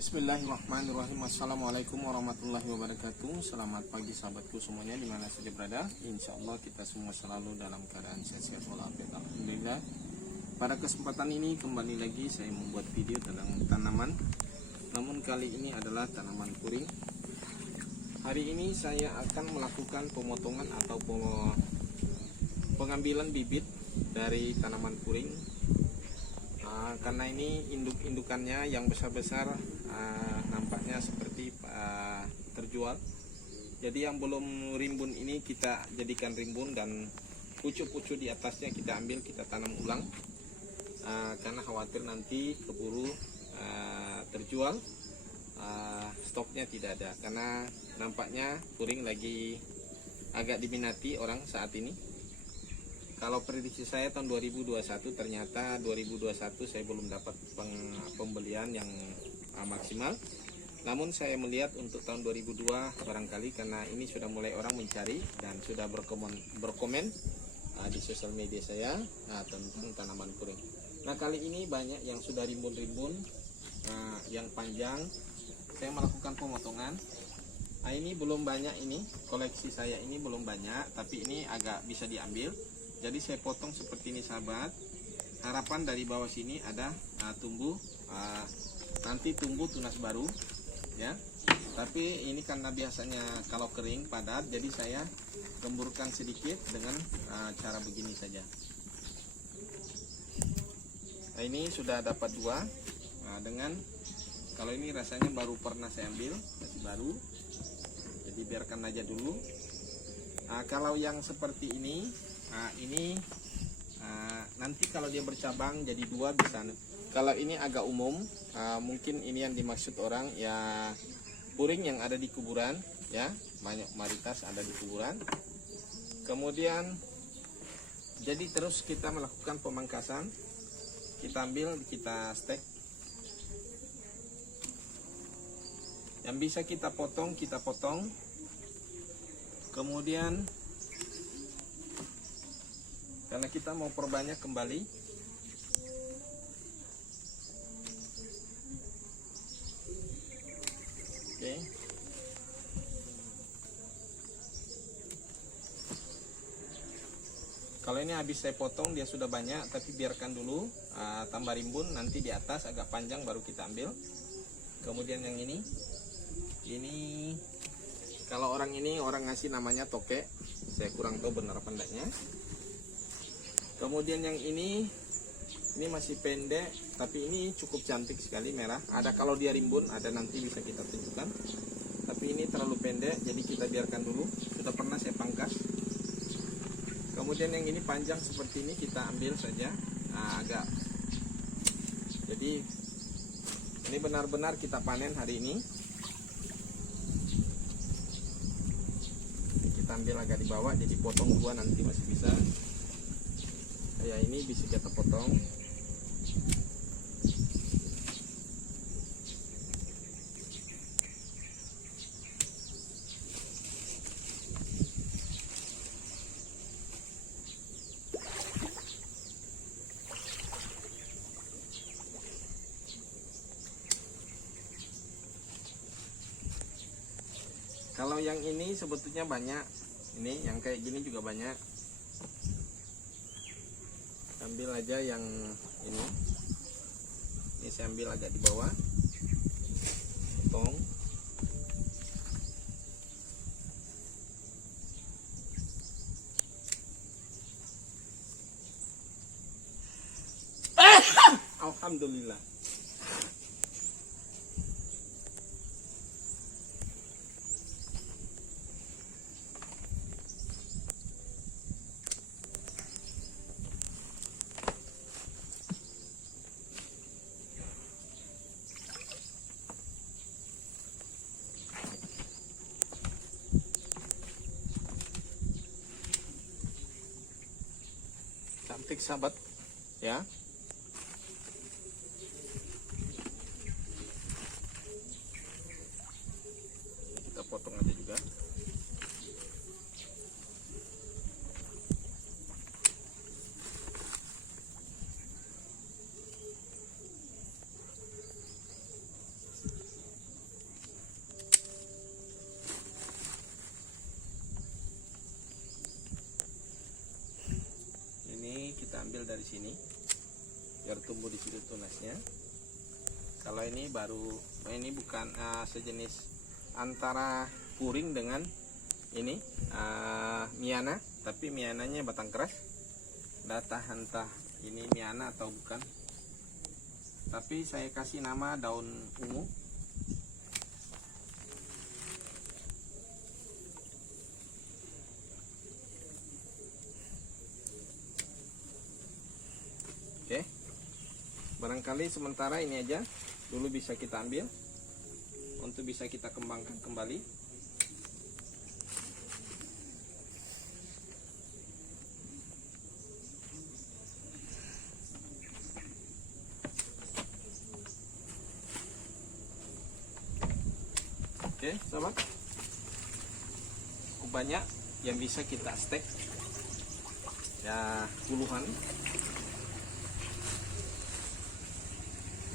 Bismillahirrahmanirrahim. Assalamualaikum warahmatullahi wabarakatuh. Selamat pagi sahabatku semuanya dimana saja berada. Insya Allah kita semua selalu dalam keadaan sehat walafiat. Alhamdulillah. Pada kesempatan ini kembali lagi saya membuat video tentang tanaman. Namun kali ini adalah tanaman puring. Hari ini saya akan melakukan pemotongan atau pengambilan bibit dari tanaman puring. Karena ini induk-indukannya yang besar-besar nampaknya seperti terjual. Jadi yang belum rimbun ini kita jadikan rimbun, dan pucuk-pucuk di atasnya kita ambil, kita tanam ulang, karena khawatir nanti keburu terjual, stoknya tidak ada. Karena nampaknya puring lagi agak diminati orang saat ini. Kalau prediksi saya tahun 2021, ternyata 2021 saya belum dapat pembelian yang maksimal. Namun saya melihat untuk tahun 2002 barangkali, karena ini sudah mulai orang mencari dan sudah berkomen di sosial media saya tentang tanaman puring. Nah, kali ini banyak yang sudah rimbun-rimbun, yang panjang. Saya melakukan pemotongan. Nah, ini belum banyak, ini koleksi saya ini belum banyak, tapi ini agak bisa diambil. Jadi saya potong seperti ini sahabat. Harapan dari bawah sini ada nanti tumbuh tunas baru ya. Tapi ini karena biasanya kalau kering padat, jadi saya gemburkan sedikit dengan cara begini saja. Nah, ini sudah dapat dua. Dengan kalau ini rasanya baru pernah saya ambil, masih baru. Jadi biarkan aja dulu. Kalau yang seperti ini, nanti kalau dia bercabang jadi dua bisa. Kalau ini agak umum, mungkin ini yang dimaksud orang ya, puring yang ada di kuburan ya, banyak varietas ada di kuburan. Kemudian jadi terus kita melakukan pemangkasan, kita ambil, kita stek. Yang bisa kita potong, kita potong. Kemudian karena kita mau perbanyak kembali, oke. Kalau ini habis saya potong, dia sudah banyak, tapi biarkan dulu tambah rimbun, nanti di atas agak panjang baru kita ambil. Kemudian yang ini kalau orang ngasih namanya toke, saya kurang tahu benar apa enggaknya. Kemudian yang ini masih pendek, tapi ini cukup cantik sekali, merah. Ada kalau dia rimbun, ada nanti bisa kita tunjukkan. Tapi ini terlalu pendek, jadi kita biarkan dulu. Sudah pernah saya pangkas. Kemudian yang ini panjang seperti ini, kita ambil saja. Agak. Jadi ini benar-benar kita panen hari ini. Kita ambil agak di bawah, jadi potong dua nanti masih bisa. Ya, ini bisa kita potong. Kalau yang ini sebetulnya banyak. Ini yang kayak gini juga banyak. Ambil aja yang ini saya ambil agak di bawah, potong. Alhamdulillah. Cantik sahabat ya. Kita potong aja juga. di sini biar tumbuh di situ tunasnya. Kalau ini baru, ini bukan sejenis antara puring dengan ini miana, tapi miananya batang keras. Entah ini miana atau bukan. Tapi saya kasih nama daun ungu. Oke. Barangkali sementara ini aja dulu bisa kita ambil untuk bisa kita kembangkan kembali. Oke, sahabat, cukup banyak yang bisa kita stek ya, puluhan.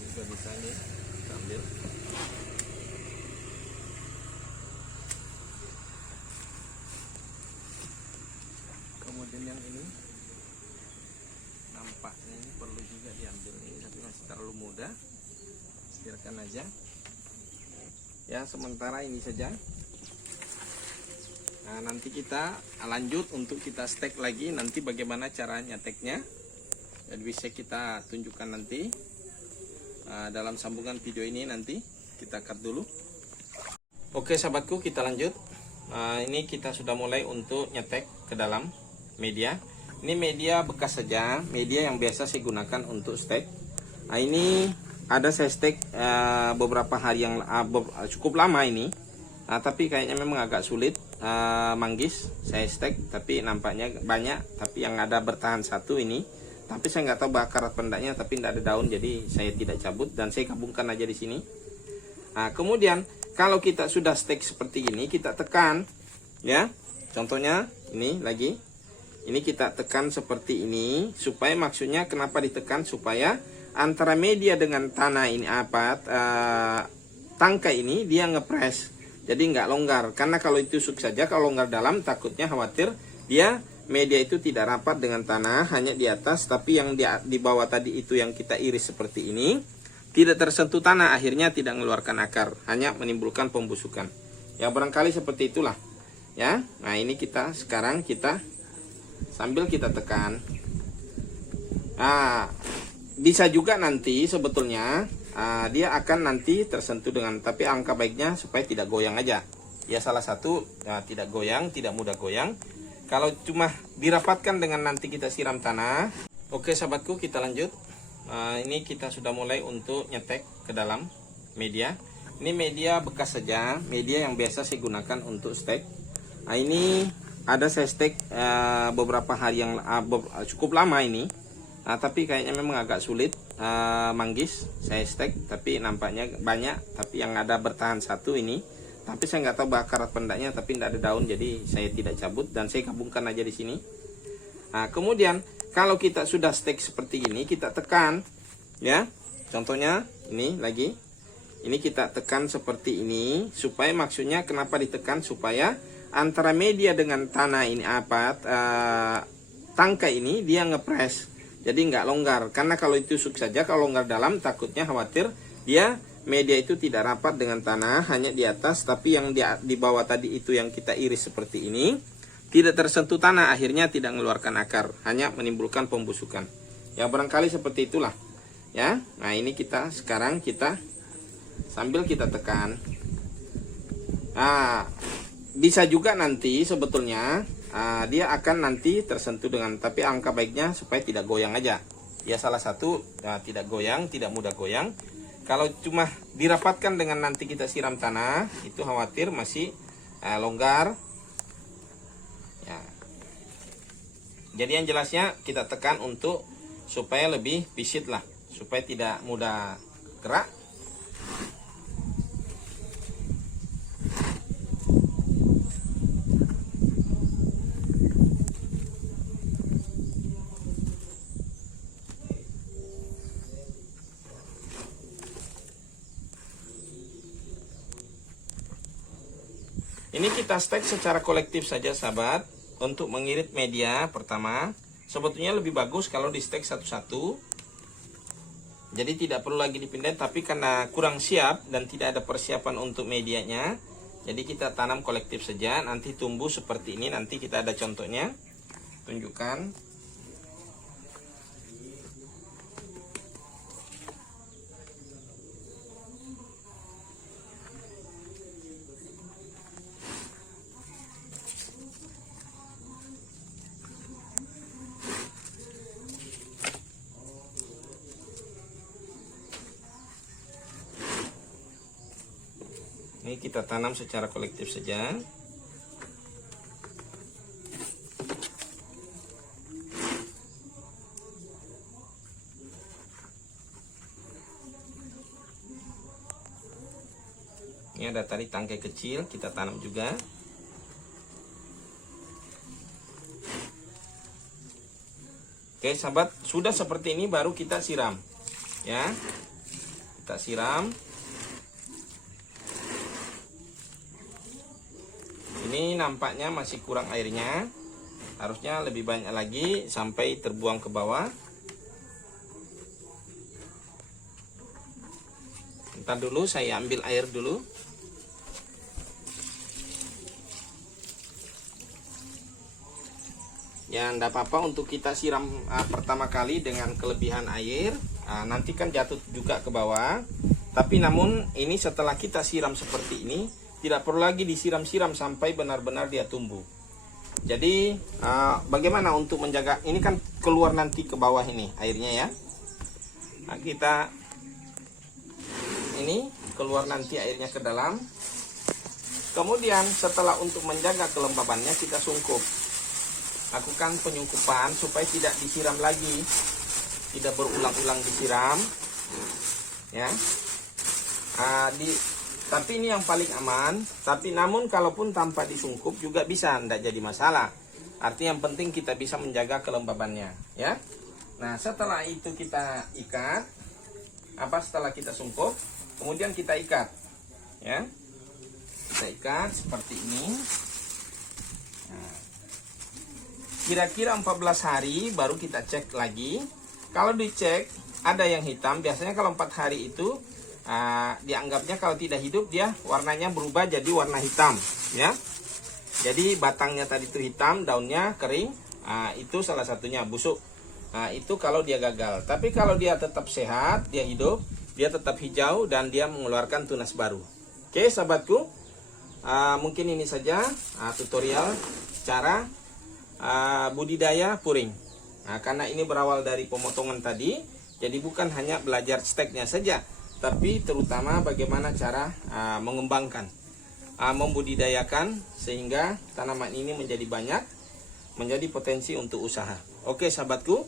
Juga bisa nih kita ambil. Kemudian yang ini nampaknya ini perlu juga diambil ini, tapi masih terlalu muda, biarkan aja ya, sementara ini saja. Nah, nanti kita lanjut untuk kita stek lagi, nanti bagaimana cara nyeteknya dan bisa kita tunjukkan nanti dalam sambungan video ini. Nanti kita cut dulu. Oke sahabatku, kita lanjut. Ini kita sudah mulai untuk nyetek ke dalam media. Ini media bekas saja, media yang biasa saya gunakan untuk stek. Nah, ini ada saya stek beberapa hari yang cukup lama ini. Nah, tapi kayaknya memang agak sulit manggis saya stek, tapi nampaknya banyak, tapi yang ada bertahan satu ini. Tapi saya nggak tahu bakar pendaknya, tapi tidak ada daun, jadi saya tidak cabut dan saya gabungkan aja di sini. Nah, kemudian kalau kita sudah stek seperti ini, kita tekan ya. Contohnya ini lagi. Ini kita tekan seperti ini, supaya maksudnya kenapa ditekan, supaya antara media dengan tanah ini tangkai ini dia ngepres, jadi nggak longgar. Karena kalau ditusuk saja, kalau longgar dalam, takutnya khawatir dia media itu tidak rapat dengan tanah, hanya di atas, tapi yang di bawah tadi itu yang kita iris seperti ini tidak tersentuh tanah, akhirnya tidak mengeluarkan akar, hanya menimbulkan pembusukan. Ya barangkali seperti itulah ya. Nah, ini kita sekarang kita sambil kita tekan. Nah, bisa juga nanti sebetulnya dia akan nanti tersentuh dengan, tapi angka baiknya supaya tidak goyang aja ya. Salah satu tidak goyang, tidak mudah goyang kalau cuma dirapatkan dengan nanti kita siram tanah. Oke sahabatku, kita lanjut. Ini kita sudah mulai untuk nyetek ke dalam media. Ini media bekas saja, media yang biasa saya gunakan untuk stek. Nah, ini ada saya stek beberapa hari yang cukup lama ini. Nah, tapi kayaknya memang agak sulit manggis saya stek, tapi nampaknya banyak, tapi yang ada bertahan satu ini. Tapi saya nggak tahu bakar pendaknya, tapi tidak ada daun, jadi saya tidak cabut dan saya gabungkan aja di sini. Nah, kemudian kalau kita sudah stek seperti ini, kita tekan ya. Contohnya ini lagi. Ini kita tekan seperti ini, supaya maksudnya kenapa ditekan, supaya antara media dengan tanah ini tangkai ini dia ngepres, jadi nggak longgar. Karena kalau ditusuk saja, kalau longgar dalam, takutnya khawatir dia media itu tidak rapat dengan tanah, hanya di atas, tapi yang di bawah tadi itu yang kita iris seperti ini tidak tersentuh tanah, akhirnya tidak mengeluarkan akar, hanya menimbulkan pembusukan. Ya barangkali seperti itulah ya. Nah, ini kita sekarang kita sambil kita tekan. Nah, bisa juga nanti sebetulnya dia akan nanti tersentuh dengan, tapi angka baiknya supaya tidak goyang aja ya. Salah satu tidak goyang, tidak mudah goyang kalau cuma dirapatkan dengan nanti kita siram tanah, itu khawatir masih longgar ya. Jadi yang jelasnya kita tekan untuk supaya lebih pisit lah, supaya tidak mudah gerak. Ini kita stek secara kolektif saja sahabat, untuk mengirit media pertama. sebetulnya lebih bagus kalau di stek satu-satu. Jadi tidak perlu lagi dipindahin, tapi karena kurang siap dan tidak ada persiapan untuk medianya, jadi kita tanam kolektif saja. Nanti tumbuh seperti ini, nanti kita ada contohnya, tunjukkan. Ini kita tanam secara kolektif saja. Ini ada tadi tangkai kecil, kita tanam juga. Oke sahabat, sudah seperti ini baru kita siram. Ya, kita siram. Ini nampaknya masih kurang airnya, harusnya lebih banyak lagi sampai terbuang ke bawah. Ntar dulu saya ambil air dulu. Ya enggak apa-apa untuk kita siram pertama kali dengan kelebihan air, nanti kan jatuh juga ke bawah. Tapi namun ini setelah kita siram seperti ini, tidak perlu lagi disiram-siram sampai benar-benar dia tumbuh. Jadi bagaimana untuk menjaga, ini kan keluar nanti ke bawah ini airnya ya. Nah, kita ini keluar nanti airnya ke dalam. Kemudian setelah untuk menjaga kelembabannya kita sungkup. Lakukan penyungkupan supaya tidak disiram lagi, tidak berulang-ulang disiram. Ya. Tapi ini yang paling aman. Tapi namun kalaupun tanpa disungkup juga bisa, tidak jadi masalah. Artinya yang penting kita bisa menjaga kelembabannya, ya. Nah setelah itu kita ikat, setelah kita sungkup, kemudian kita ikat, ya. Kita ikat seperti ini. Kira-kira 14 hari baru kita cek lagi. Kalau dicek ada yang hitam, biasanya kalau 4 hari itu dianggapnya kalau tidak hidup dia warnanya berubah jadi warna hitam, ya. Jadi batangnya tadi itu hitam, daunnya kering, itu salah satunya busuk. Itu kalau dia gagal. Tapi kalau dia tetap sehat, dia hidup, dia tetap hijau dan dia mengeluarkan tunas baru. Oke sahabatku, mungkin ini saja tutorial cara budidaya puring. Karena ini berawal dari pemotongan tadi, jadi bukan hanya belajar steknya saja, tapi terutama bagaimana cara mengembangkan, membudidayakan sehingga tanaman ini menjadi banyak, menjadi potensi untuk usaha. Oke sahabatku,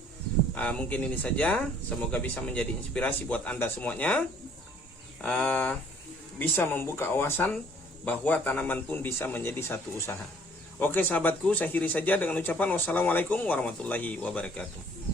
mungkin ini saja. Semoga bisa menjadi inspirasi buat Anda semuanya, bisa membuka wawasan bahwa tanaman pun bisa menjadi satu usaha. Oke sahabatku, saya akhiri saja dengan ucapan wassalamualaikum warahmatullahi wabarakatuh.